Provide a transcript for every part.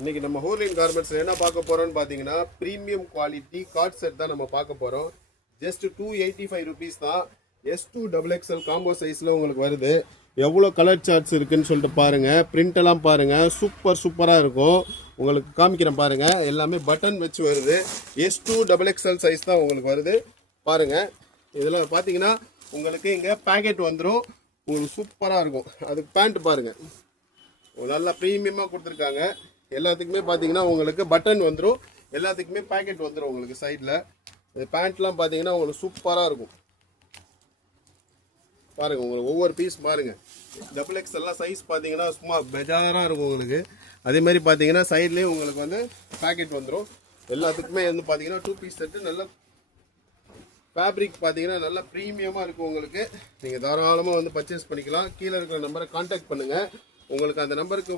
இன்னைக்கு நம்ம ஹோர்லின் கார்மெண்ட்ஸ்ல என்ன பார்க்க போறோம்னு பார்த்தீங்கன்னா ப்ரீமியம் குவாலிட்டி கார்ட் செட் தான் நம்ம பார்க்க போறோம். ஜஸ்ட் 285 ருபீஸ் தான். S2 XXL காம்போ சைஸ்ல உங்களுக்கு வருது. எவ்வளோ கலர் சார்ட்ஸ் இருக்குன்னு சொல்லிட்டு பாருங்க. பிரிண்ட் எல்லாம் பாருங்க, சூப்பராக இருக்கும். உங்களுக்கு காமிக்கிறேன் பாருங்க. எல்லாமே பட்டன் வச்சு வருது. S2 XXL சைஸ் தான் உங்களுக்கு வருது. பாருங்க, இதில் பார்த்தீங்கன்னா உங்களுக்கு இங்கே பேக்கெட் வந்துடும். உங்களுக்கு சூப்பராக இருக்கும். அதுக்கு பேண்ட் பாருங்க, நல்லா ப்ரீமியமாக கொடுத்துருக்காங்க. எல்லாத்துக்குமே பார்த்தீங்கன்னா உங்களுக்கு பட்டன் வந்துடும். எல்லாத்துக்குமே பேக்கெட் வந்துடும். உங்களுக்கு சைடில் இது பேண்ட்லாம் பார்த்தீங்கன்னா உங்களுக்கு சூப்பராக இருக்கும். பாருங்கள், உங்களுக்கு ஒவ்வொரு பீஸ் பாருங்கள். XXL எல்லாம் சைஸ் பார்த்தீங்கன்னா சும்மா பெஜாராக இருக்கும் உங்களுக்கு. அதே மாதிரி பார்த்தீங்கன்னா சைட்லேயும் உங்களுக்கு வந்து பேக்கெட் வந்துடும். எல்லாத்துக்குமே வந்து பார்த்தீங்கன்னா 2 பீஸ் செட்டு. நல்ல ஃபேப்ரிக் பார்த்தீங்கன்னா நல்லா ப்ரீமியமாக இருக்கும் உங்களுக்கு. நீங்கள் தாராளமாக வந்து பர்ச்சேஸ் பண்ணிக்கலாம். கீழே இருக்கிற நம்பரை கான்டாக்ட் பண்ணுங்கள். உங்களுக்கு அந்த நம்பருக்கு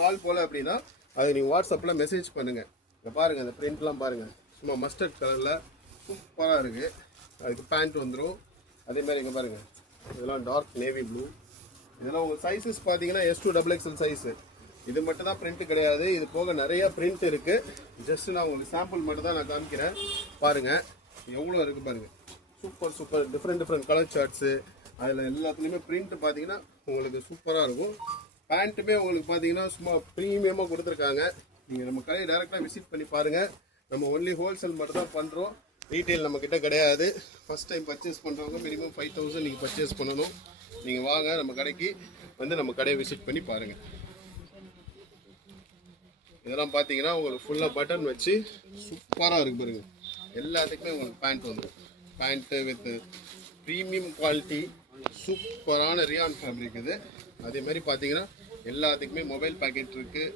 கால் போல் அப்படின்னா அதை நீங்கள் வாட்ஸ்அப்பில் மெசேஜ் பண்ணுங்கள். இங்கே பாருங்கள், அந்த பிரிண்ட்லாம் பாருங்கள், சும்மா மஸ்டர்ட் கலரில் சூப்பராக இருக்குது. அதுக்கு பேண்ட் வந்துடும். அதேமாதிரி இங்கே பாருங்கள், இதெல்லாம் டார்க் நேவி ப்ளூ. இதெல்லாம் உங்கள் சைஸஸ் பார்த்தீங்கன்னா S2 XXL சைஸு. இது மட்டும் தான் பிரிண்ட் கிடையாது, இது போக நிறையா பிரிண்ட் இருக்குது. ஜஸ்ட் நான் உங்களுக்கு சாம்பிள் மட்டும் தான் நான் காமிக்கிறேன். பாருங்கள் எவ்வளோ இருக்குது பாருங்கள். Super different colour shorts. அதில் எல்லாத்துலேயுமே பிரிண்ட் பார்த்தீங்கன்னா உங்களுக்கு சூப்பராக இருக்கும். பேண்ட்டுமே உங்களுக்கு பார்த்தீங்கன்னா சும்மா ப்ரீமியமாக கொடுத்துருக்காங்க. நீங்கள் நம்ம கடையை டேரெக்டாக விசிட் பண்ணி பாருங்கள். நம்ம ஒன்லி ஹோல்சேல் மட்டும் தான் பண்ணுறோம், ரீட்டெயில் நம்மக்கிட்ட கிடையாது. ஃபஸ்ட் டைம் பர்ச்சேஸ் பண்ணுறவங்க மினிமம் 5000 நீங்கள் பர்ச்சேஸ் பண்ணணும். நீங்கள் வாங்க நம்ம கடைக்கு வந்து நம்ம கடையை விசிட் பண்ணி பாருங்கள். இதெல்லாம் பார்த்தீங்கன்னா உங்களுக்கு ஃபுல்லாக பட்டன் வச்சு சூப்பராக இருக்கு பாருங்க. எல்லாத்துக்குமே உங்களுக்கு பேண்ட் வந்துடும். பேண்ட்டு வித் ப்ரீமியம் குவாலிட்டி சூப்பரான ரியான் ஃபேப்ரிக் இது. அதே மாதிரி பார்த்தீங்கன்னா எல்லாத்துக்குமே மொபைல் பேக்கெட் இருக்குது.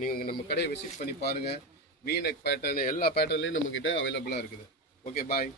நீங்கள் நம்ம கடையை விசிட் பண்ணி பாருங்கள். வீநெக் பேட்டர்னு எல்லா பேட்டர்ன்லேயும் நம்மக்கிட்ட அவைலபிளாக இருக்குது. ஓகே, பாய்.